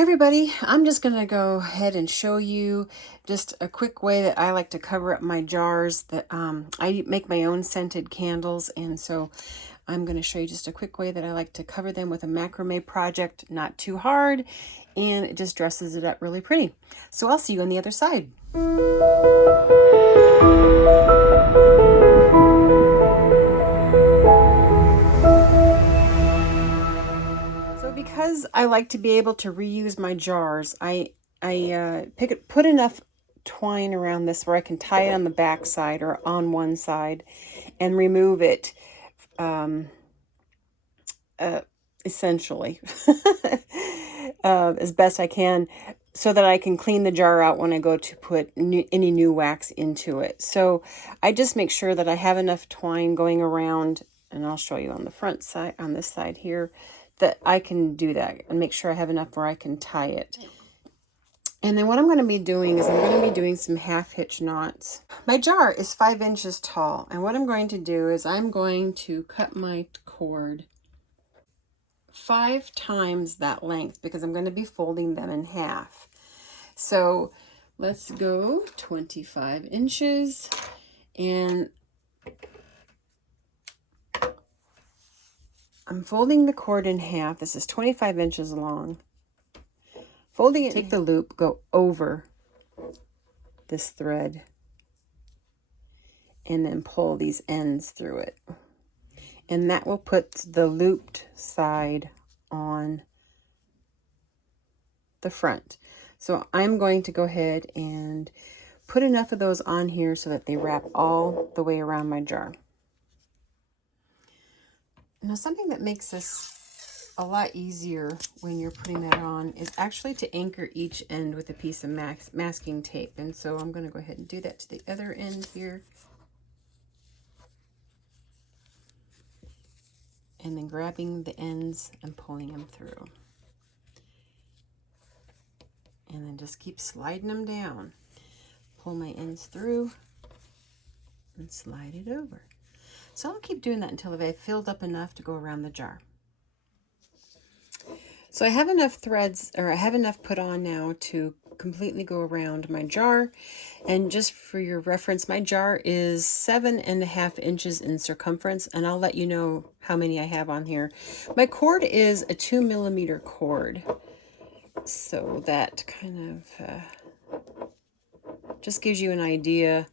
Hi everybody, I'm just going to go ahead and show you just a quick way that I like to cover up my jars. That I make my own scented candles, and so I'm going to show you just a quick way that I like to cover them with a macrame project. Not too hard, and it just dresses it up really pretty. So I'll see you on the other side. Because I like to be able to reuse my jars, I put enough twine around this where I can tie it on the back side or on one side and remove it essentially as best I can, so that I can clean the jar out when I go to put any new wax into it. So I just make sure that I have enough twine going around, and I'll show you on the front side, on this side here, that I can do that and make sure I have enough where I can tie it. And then what I'm going to be doing is I'm going to be doing some half hitch knots. My jar is 5 inches tall, and what I'm going to do is I'm going to cut my cord 5 times that length because I'm going to be folding them in half. So let's go 25 inches, and I'm folding the cord in half. This is 25 inches long. Folding it, take the loop, go over this thread, and then pull these ends through it. And that will put the looped side on the front. So I'm going to go ahead and put enough of those on here so that they wrap all the way around my jar. Now, something that makes this a lot easier when you're putting that on is actually to anchor each end with a piece of masking tape. And so I'm going to go ahead and do that to the other end here. And then grabbing the ends and pulling them through. And then just keep sliding them down. Pull my ends through and slide it over. So I'll keep doing that until I've filled up enough to go around the jar. So I have enough threads, or I have enough put on now to completely go around my jar. And just for your reference, my jar is 7.5 inches in circumference, and I'll let you know how many I have on here. My cord is a 2mm cord, so that kind of just gives you an idea.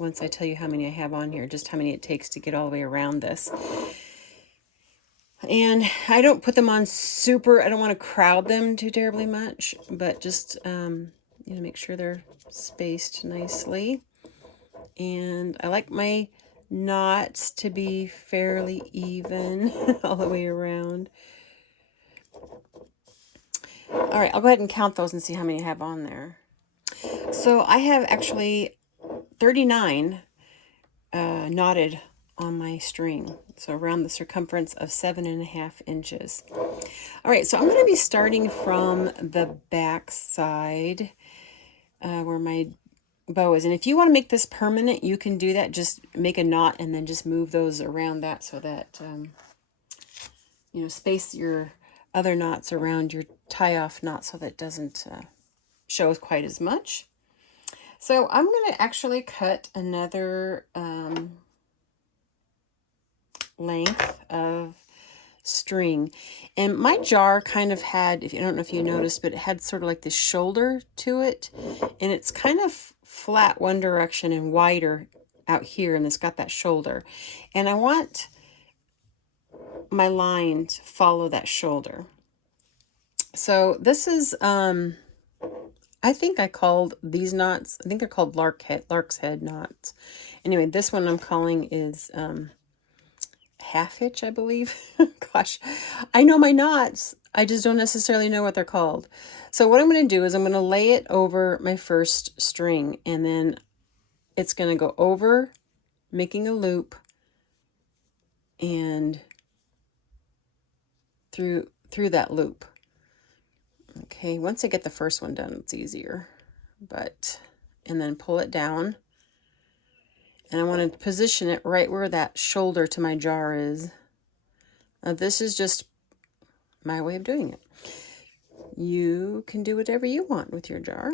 Once I tell you how many I have on here, just how many it takes to get all the way around this. And I don't put them on super, I don't want to crowd them too terribly much, but just, make sure they're spaced nicely. And I like my knots to be fairly even all the way around. All right, I'll go ahead and count those and see how many I have on there. So I have actually 39 knotted on my string, so around the circumference of 7.5 inches. All right, so I'm going to be starting from the back side where my bow is, and if you want to make this permanent, you can do that. Just make a knot and then just move those around that so that space your other knots around your tie-off knot so that it doesn't show quite as much. So I'm going to actually cut another length of string, and my jar kind of had, I don't know if you noticed, but it had sort of like this shoulder to it, and it's kind of flat one direction and wider out here, and it's got that shoulder, and I want my line to follow that shoulder. So this is I think I called these knots, I think they're called lark's head knots. Anyway, this one I'm calling is half hitch, I believe. Gosh, I know my knots. I just don't necessarily know what they're called. So what I'm going to do is I'm going to lay it over my first string, and then it's going to go over, making a loop, and through that loop. Okay, once I get the first one done, it's easier. And then pull it down. And I want to position it right where that shoulder to my jar is. Now, this is just my way of doing it. you can do whatever you want with your jar.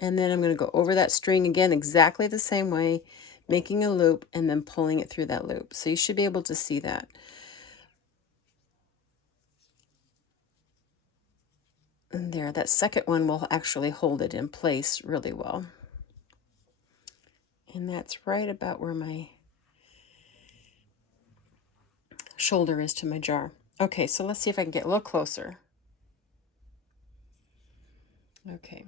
And then I'm going to go over that string again exactly the same way, making a loop and then pulling it through that loop. So you should be able to see that. And there, that second one will actually hold it in place really well. And that's right about where my shoulder is to my jar. Okay, so let's see if I can get a little closer. Okay.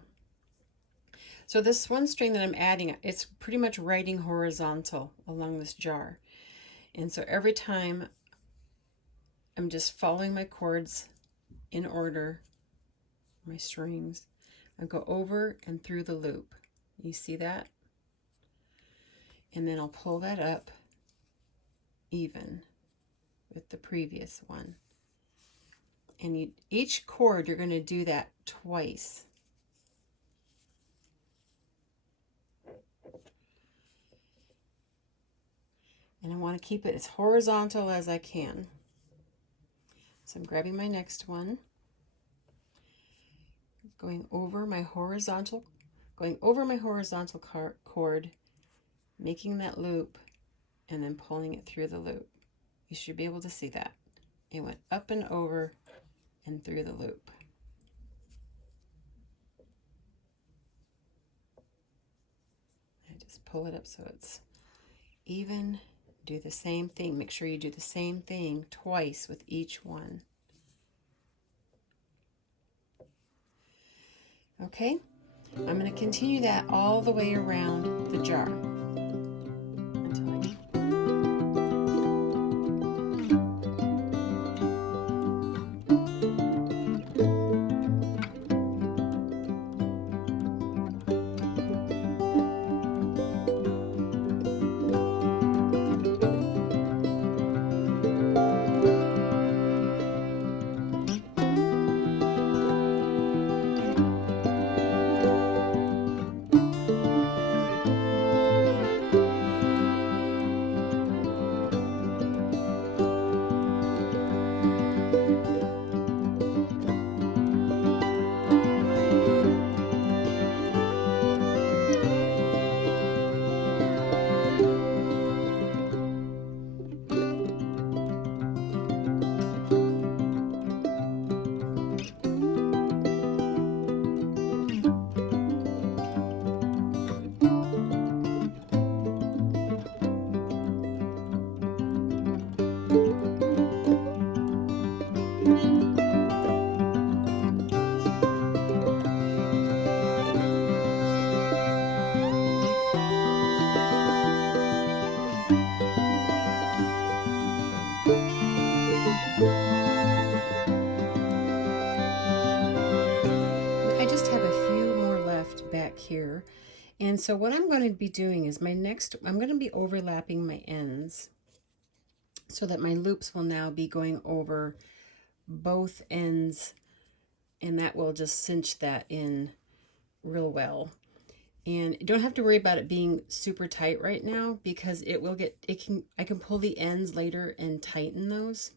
So this one string that I'm adding, it's pretty much writing horizontal along this jar. And so every time I'm just following my cords in order, my strings, I go over and through the loop. You see that? And then I'll pull that up even with the previous one. And each cord you're going to do that twice. And I want to keep it as horizontal as I can. So I'm grabbing my next one, going over my horizontal cord, making that loop, and then pulling it through the loop. You should be able to see that. It went up and over and through the loop. I just pull it up so it's even. Do the same thing. Make sure you do the same thing twice with each one. Okay, I'm going to continue that all the way around the jar. I just have a few more left back here. And so what I'm going to be doing is I'm going to be overlapping my ends so that my loops will now be going over both ends, and that will just cinch that in real well. And you don't have to worry about it being super tight right now because I can pull the ends later and tighten those.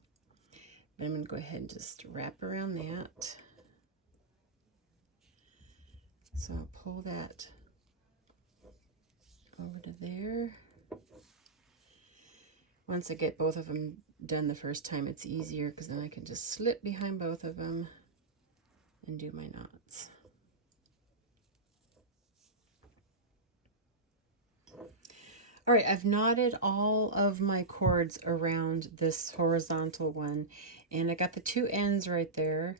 But I'm going to go ahead and just wrap around that. So I'll pull that over to there. Once I get both of them done the first time, it's easier because then I can just slip behind both of them and do my knots. All right, I've knotted all of my cords around this horizontal one, and I got the two ends right there,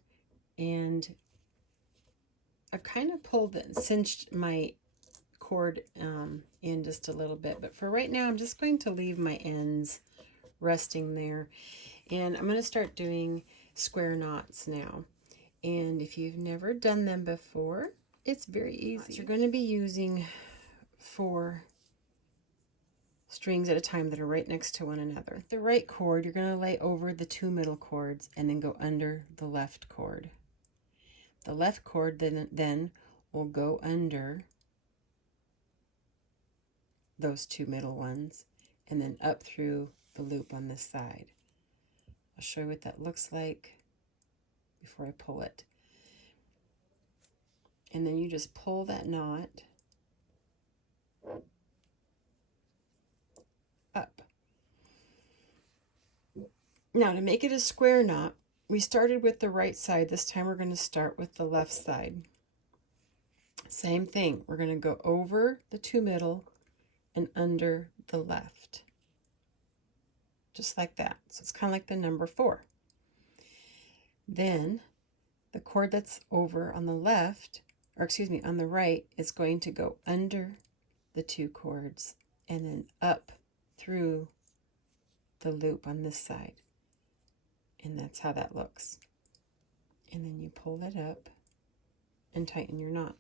and I've kind of cinched my cord in just a little bit, but for right now I'm just going to leave my ends resting there, and I'm going to start doing square knots now. And if you've never done them before, it's very easy. You're going to be using 4 strings at a time that are right next to one another. The right cord you're going to lay over the 2 middle cords and then go under the left cord. The left cord then will go under those 2 middle ones and then up through the loop on this side. I'll show you what that looks like before I pull it. and then you just pull that knot up. Now to make it a square knot, we started with the right side. This time we're going to start with the left side. Same thing. We're going to go over the two middle and under the left. Just like that. So it's kind of like the number 4. Then the cord that's over on the left, or excuse me, on the right, is going to go under the 2 cords and then up through the loop on this side. And that's how that looks. And then you pull that up and tighten your knot.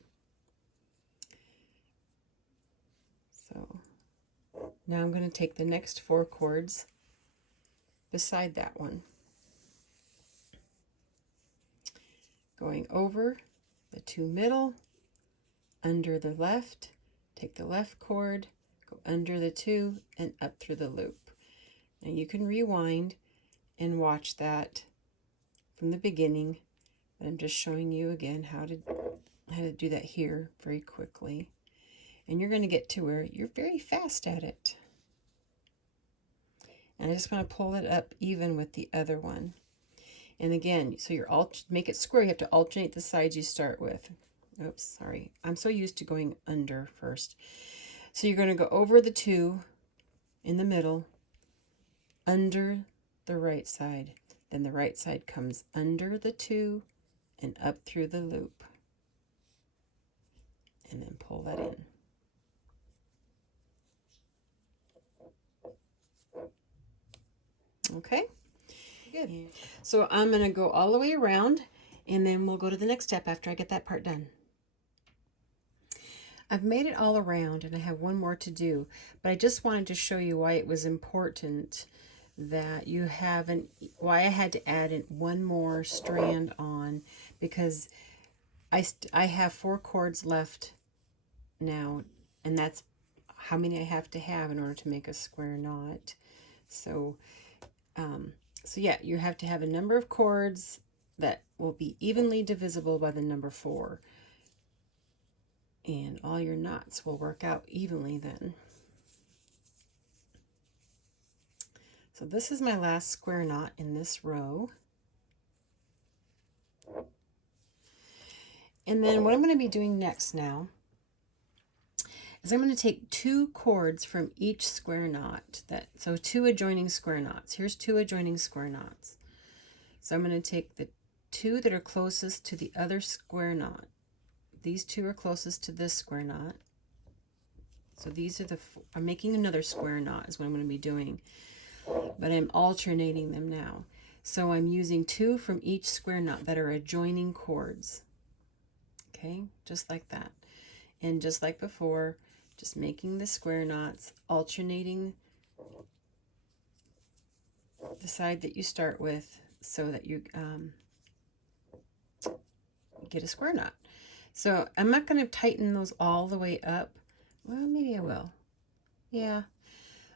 So now I'm going to take the next 4 cords beside that one, going over the 2 middle, under the left, take the left cord, go under the 2 and up through the loop. Now you can rewind and watch that from the beginning, but I'm just showing you again how to do that here very quickly. And you're going to get to where you're very fast at it. And I just want to pull it up even with the other one. And again, so make it square, you have to alternate the sides you start with. Oops, sorry. I'm so used to going under first. So you're going to go over the 2 in the middle, under the right side. Then the right side comes under the 2 and up through the loop. And then pull that in. Okay, good. So I'm going to go all the way around, and then we'll go to the next step after I get that part done. I've made it all around, and I have one more to do, but I just wanted to show you why it was important that you haven't, why I had to add in one more strand on, because I have 4 cords left now, and that's how many I have to have in order to make a square knot. So yeah, you have to have a number of cords that will be evenly divisible by the number 4. And all your knots will work out evenly then. So this is my last square knot in this row. And then what I'm going to be doing next now is I'm going to take 2 cords from each square knot. So 2 adjoining square knots. Here's 2 adjoining square knots. So I'm going to take the 2 that are closest to the other square knot. These 2 are closest to this square knot. So these are I'm making another square knot is what I'm going to be doing. But I'm alternating them now. So I'm using 2 from each square knot that are adjoining cords. Okay, just like that. And just like before, just making the square knots, alternating the side that you start with so that you get a square knot. So I'm not going to tighten those all the way up. Well, maybe I will. Yeah.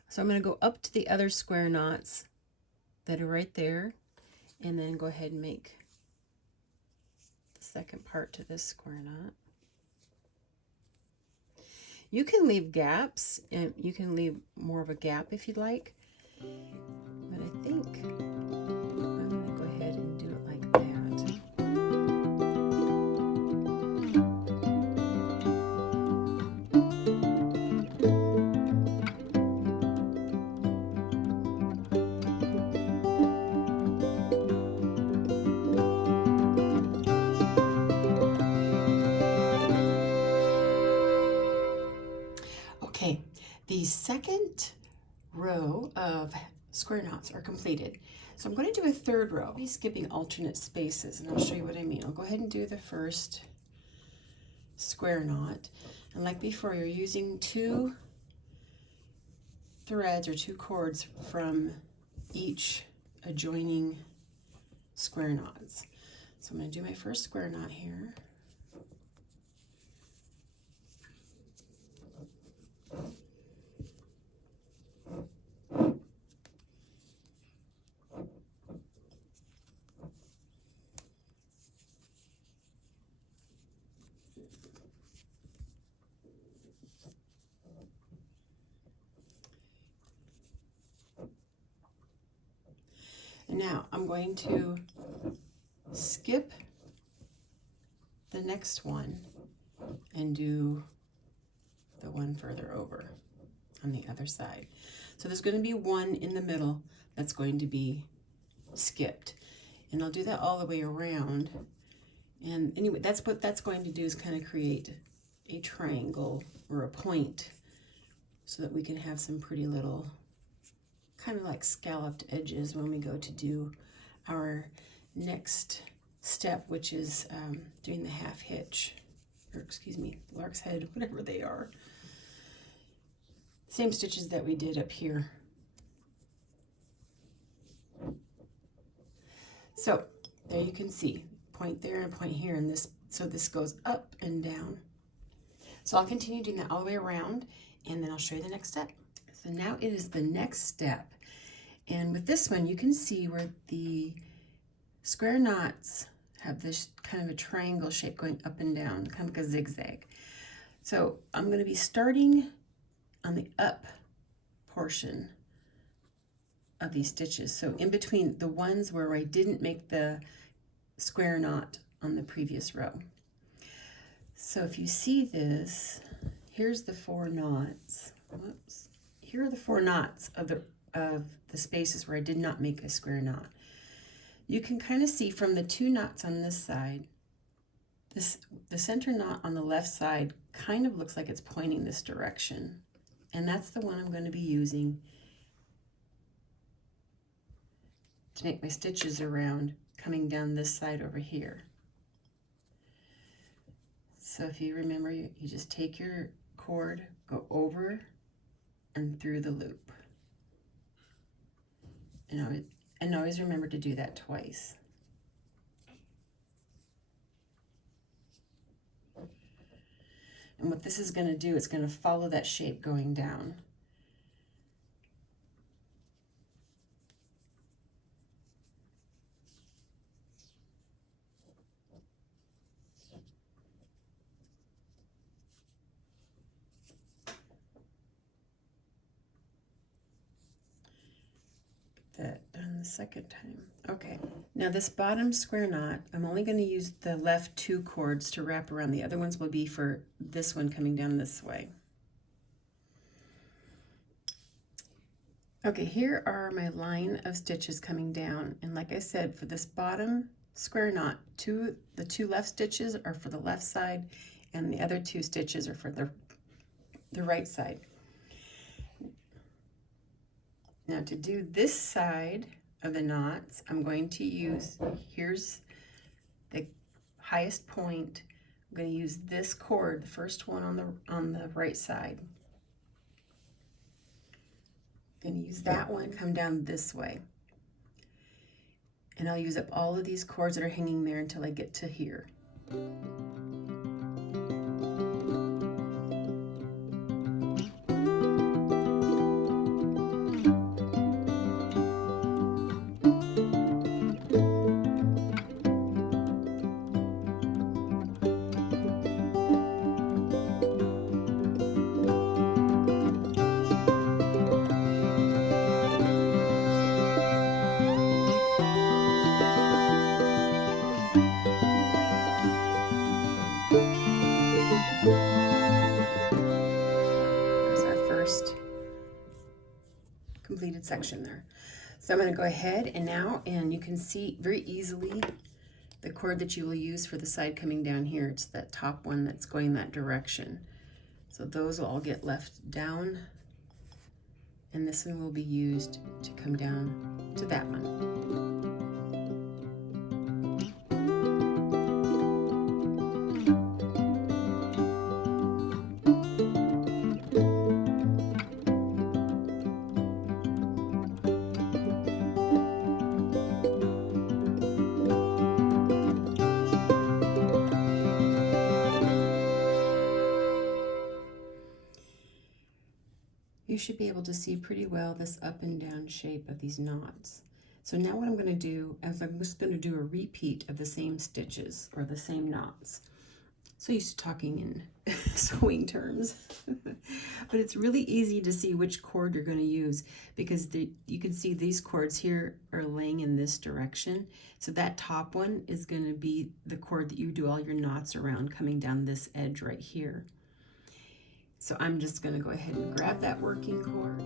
So I'm going to go up to the other square knots that are right there, and then go ahead and make the second part to this square knot. You can leave gaps, and you can leave more of a gap if you'd like, but I think I'm going to go ahead and do it like that. Okay, the second row of square knots are completed. So I'm going to do a third row. I'll be skipping alternate spaces, and I'll show you what I mean. I'll go ahead and do the first square knot. And like before, you're using 2 threads or 2 cords from each adjoining square knots. So I'm going to do my first square knot here. And now I'm going to skip the next one and do the one further over on the other side. So there's going to be one in the middle that's going to be skipped. And I'll do that all the way around. And anyway, that's what that's going to do, is kind of create a triangle or a point so that we can have some pretty little kind of like scalloped edges when we go to do our next step, which is doing the half hitch, or excuse me, lark's head, whatever they are. Same stitches that we did up here. So there you can see, point there and point here, and this, so this goes up and down. So I'll continue doing that all the way around, and then I'll show you the next step. So now it is the next step. And with this one, you can see where the square knots have this kind of a triangle shape going up and down, kind of like a zigzag. So I'm going to be starting on the up portion of these stitches. So in between the ones where I didn't make the square knot on the previous row. So if you see this, here's the 4 knots. Whoops. Here are the 4 knots of the spaces where I did not make a square knot. You can kind of see from the 2 knots on this side, the center knot on the left side kind of looks like it's pointing this direction. And that's the one I'm going to be using to make my stitches around, coming down this side over here. So if you remember, you just take your cord, go over and through the loop. And always remember to do that twice. And what this is going to do, it's going to follow that shape going down. That done the second time. Okay, now this bottom square knot, I'm only going to use the left 2 cords to wrap around. The other ones will be for this one coming down this way. Okay, here are my line of stitches coming down, and like I said, for this bottom square knot, the 2 left stitches are for the left side, and the other 2 stitches are for the right side. Now to do this side of the knots, I'm going to use, here's the highest point. I'm going to use this cord, the first one on the right side. I'm going to use that one, come down this way. And I'll use up all of these cords that are hanging there until I get to here. Completed section there. So I'm going to go ahead and you can see very easily the cord that you will use for the side coming down here. It's that top one that's going that direction. So those will all get left down, and this one will be used to come down to that one. You should be able to see pretty well this up and down shape of these knots. So now what I'm going to do is I'm just going to do a repeat of the same stitches or the same knots. So used to talking in sewing terms. But it's really easy to see which cord you're going to use, because you can see these cords here are laying in this direction. So that top one is going to be the cord that you do all your knots around, coming down this edge right here. So I'm just going to go ahead and grab that working cord.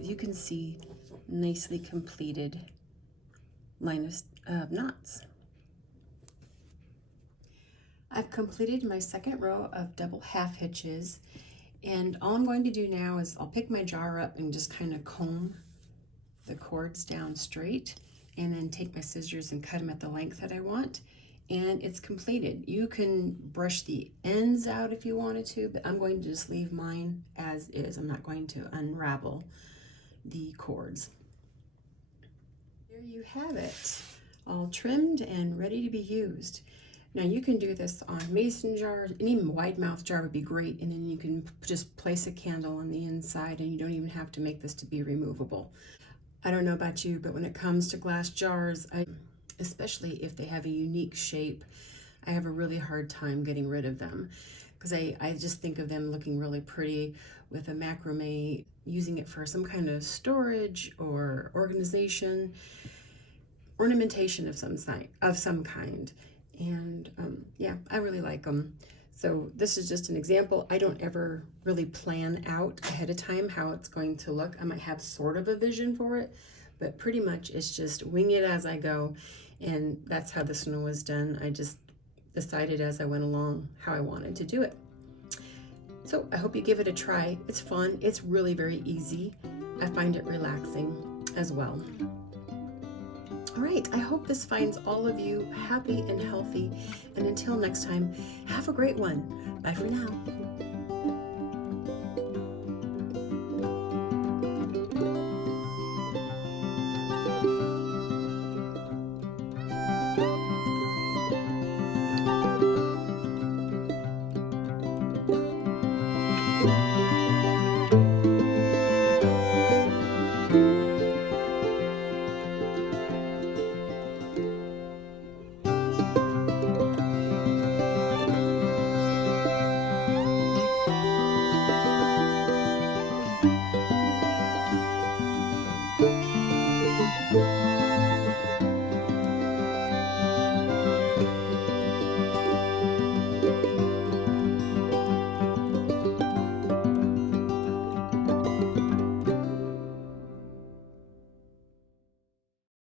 You can see nicely completed line of knots. I've completed my second row of double half hitches, and all I'm going to do now is I'll pick my jar up and just kind of comb the cords down straight, and then take my scissors and cut them at the length that I want, and it's completed. You can brush the ends out if you wanted to, but I'm going to just leave mine as is. I'm not going to unravel the cords. There you have it, all trimmed and ready to be used. Now you can do this on mason jars. Any wide mouth jar would be great, and then you can just place a candle on the inside, and you don't even have to make this to be removable. I don't know about you, but when it comes to glass jars, especially if they have a unique shape, I have a really hard time getting rid of them, because I just think of them looking really pretty with a macrame, using it for some kind of storage or organization, ornamentation of some kind. And yeah, I really like them. So this is just an example. I don't ever really plan out ahead of time how it's going to look. I might have sort of a vision for it, but pretty much it's just wing it as I go. And that's how this one was done. I just decided as I went along how I wanted to do it. So I hope you give it a try. It's fun. It's really very easy. I find it relaxing as well. All right, I hope this finds all of you happy and healthy. And until next time, have a great one. Bye for now.